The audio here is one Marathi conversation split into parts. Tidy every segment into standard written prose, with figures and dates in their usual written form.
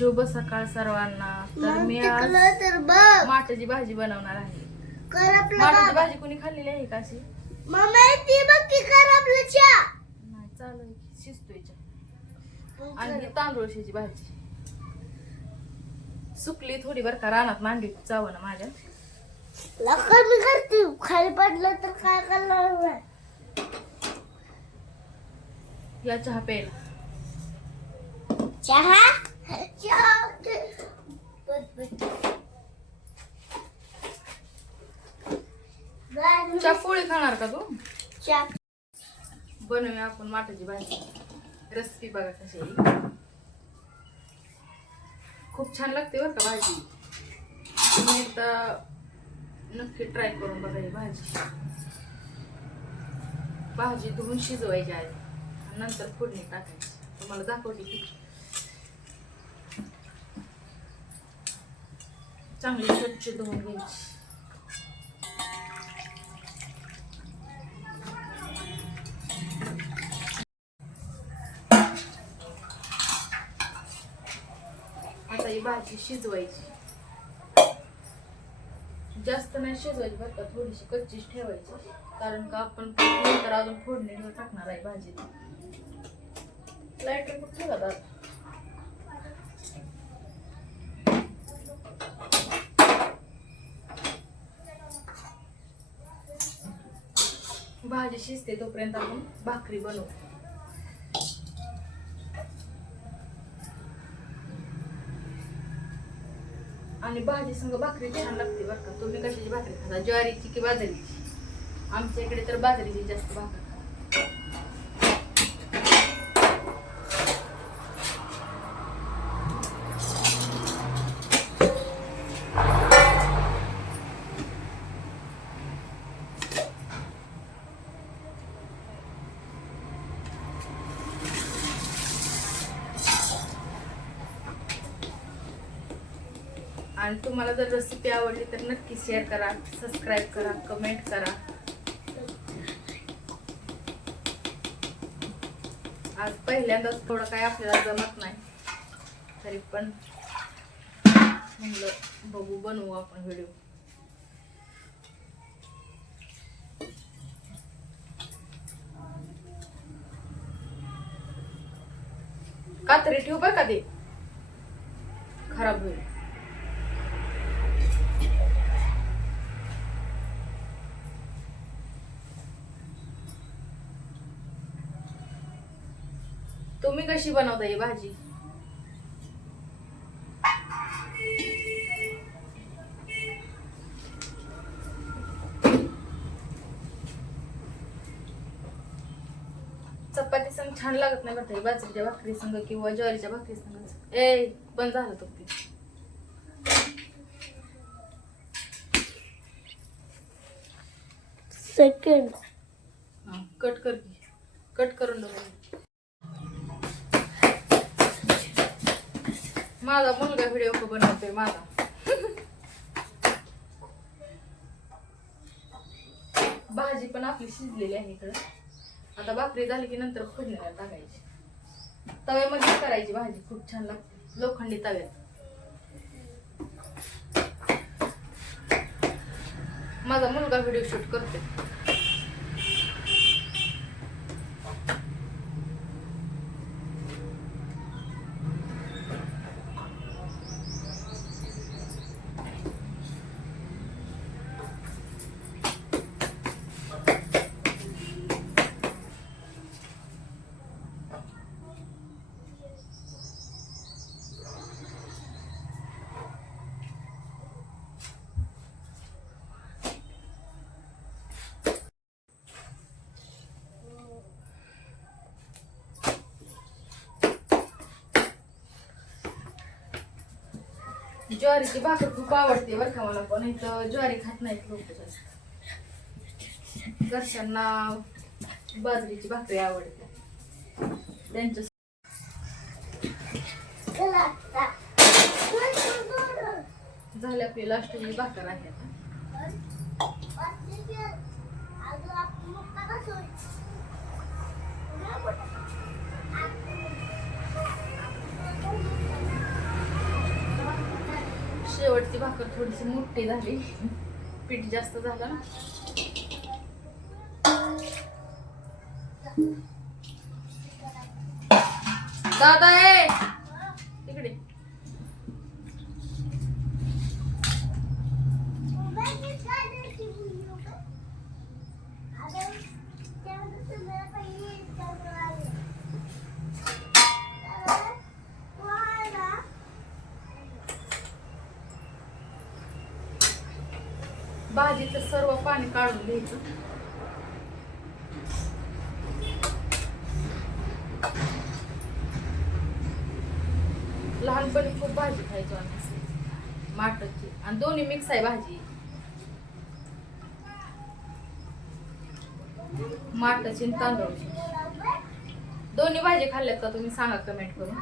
शुभ सकाळ सर्वांना. तर मी आज माठाची भाजी बनवणार आहे. माठाची भाजी कोणी खाल्लेली आहे का अशी? नाही, चालू आहे, शिजतोय चहा. आणि ही तांदूळशाची भाजी सुकली थोडी बर का, रानात मांडली चावं ना माझ्या. मी करते, खाली पडलं तर काय करणार? या चहा प्यायला. चहा चहा पोळी खाणार का तू? चहा बनवूया आपण माठाची भाजी. रेसिपी बघा कशी आहे. खूप छान लागते बरं का भाजी. तुम्ही एकदा नक्की ट्राय करून बघा ही भाजी. भाजी धुवून शिजवायची आहे, नंतर फोडणी टाकायची. तुम्हाला दाखवते की चांगली स्वच्छ धुवून घ्यायची. आता ही भाजी शिजवायची. जास्त नाही शिजवायची बरं का, थोडीशी कच्चीच ठेवायची. कारण का आपण नंतर अजून फोडणी टाकणार आहे भाजीला. लाईटर कुठे ठेवा दादा? भाजी शिजते तोपर्यंत आपण भाकरी बनवू. आणि भाजी संग भाकरी छान लागते बरं का. तुम्ही कशाची भाकरी खाता, ज्वारीची की बाजरीची? आमच्या इकडे तर बाजरीची जास्त भाकर. आणि तुम्हाला जर रेसिपी आवडली तर नक्की शेअर करा, सबस्क्राईब करा, कमेंट करा. आज पहिल्यांदाच थोडं काय आपल्याला जमत नाही, तरी पण म्हणलं बघू, बनवू आपण व्हिडिओ. कात्री ठेवू बरं का, ते खराब होईल. तुम्ही कशी बनवता ही भाजी? चपाती संग छान लागत नाही बरं, बाजरीच्या भाकरी संग किंवा ज्वारीच्या भाकरी संग. बंद झालं तो ते. सेकंड कट कर की, कट करून बघा. माझा मुलगा व्हिडिओ बनवतोय माझा. भाजी पण आपली शिजलेली आहे इकडं. आता भाकरी झाली की नंतर फोडणीला टाकायची. तव्यामध्ये करायची भाजी, खूप छान लागते लोखंडी तव्यात. माझा मुलगा व्हिडिओ शूट करतोय. ज्वारीची भाकर खूप आवडते बरं का मला, पण इथं ज्वारी खात नाहीत लोक जास्त. घरच्यांना बाजरीची भाकरी आवडते. त्यांच्या झाल्या आपली लास्टची भाकर आहे आता. शेवटची भाकर थोडीशी मोठी झाली, पीठ जास्त झालं ना. दादा ए तिकडे. भाजीचं सर्व पाणी काढून घ्यायचं. लहानपणी खूप भाजी खायचो आम्ही माठाची, आणि दोन्ही मिक्स आहे भाजी, माठाची आणि तांदूळची. दोन्ही भाजी खाल्ल्यात का तुम्ही सांगा कमेंट करून.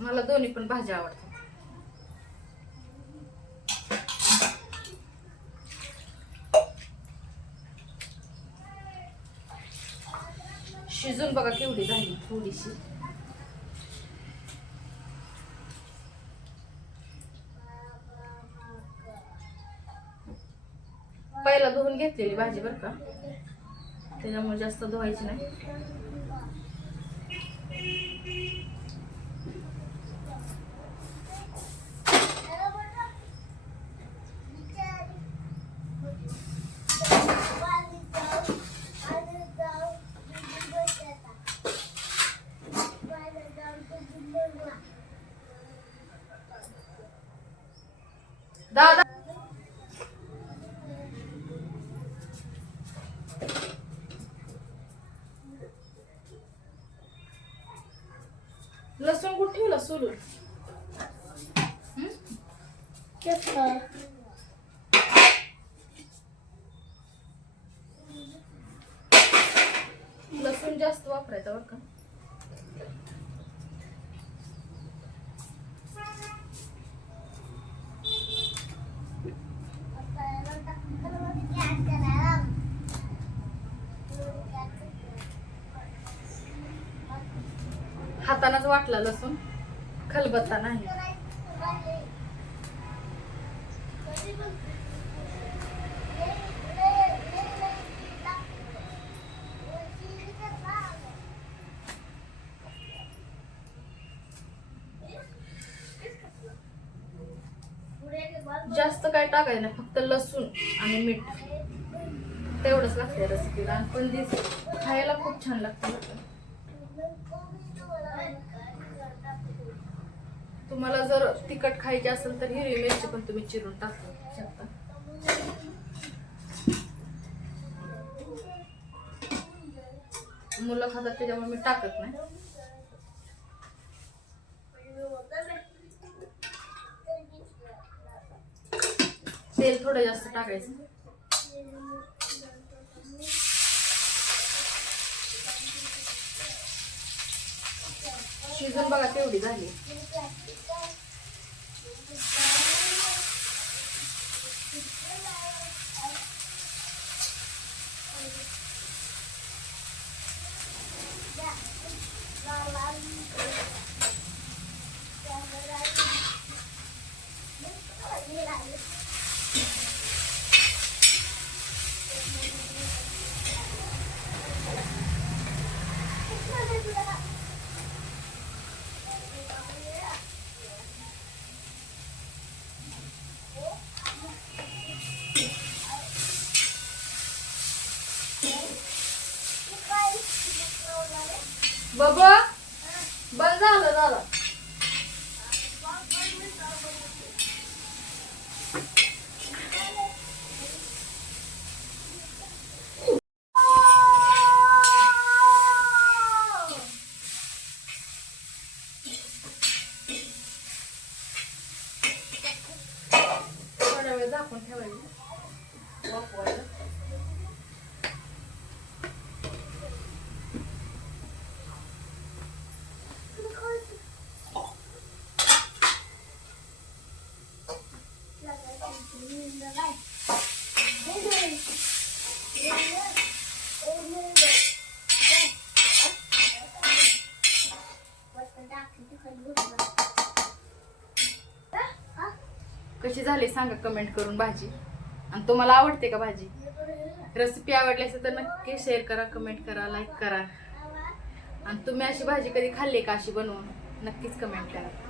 मला दोन्ही पण भाजी आवडतात. शिजून बघा केवढी झाली थोडीशी. पहिला धुवून घेतलेली भाजी बरं का, त्याच्यामुळे जास्त धुवायची नाही. दादा लसूण कुठे ठेवला सोलून? लसूण जास्त वापरायचा बरं का. हातानाच वाटला लसूण, खलबत्ता नाही. जास्त काय टाकायचं नाही, फक्त लसूण आणि मीठ तेवढंच लागतंय रेसिपीला. पण दिस खायला खूप छान लागतं. तुम्हाला जर तिखट खायची असेल तर हिरवी मिरची पण तुम्ही चिरून टाकू शकता. मुलं खातात त्याच्यामुळे मी टाकत नाही. तेल थोडं जास्त टाकायचं. शिजून बघा तेवढी झाली. बाबा बंद झालं दादा. थोड्या वेळ झाकून ठेवायचं वाफवायला. कशी झाली सांगा कमेंट करून भाजी. आणि तुम्हाला आवडते का भाजी? रेसिपी आवडली असेल तर नक्की शेअर करा, कमेंट करा, लाईक करा. आणि तुम्ही अशी भाजी कधी खाल्ली का अशी बनवून नक्कीच कमेंट करा.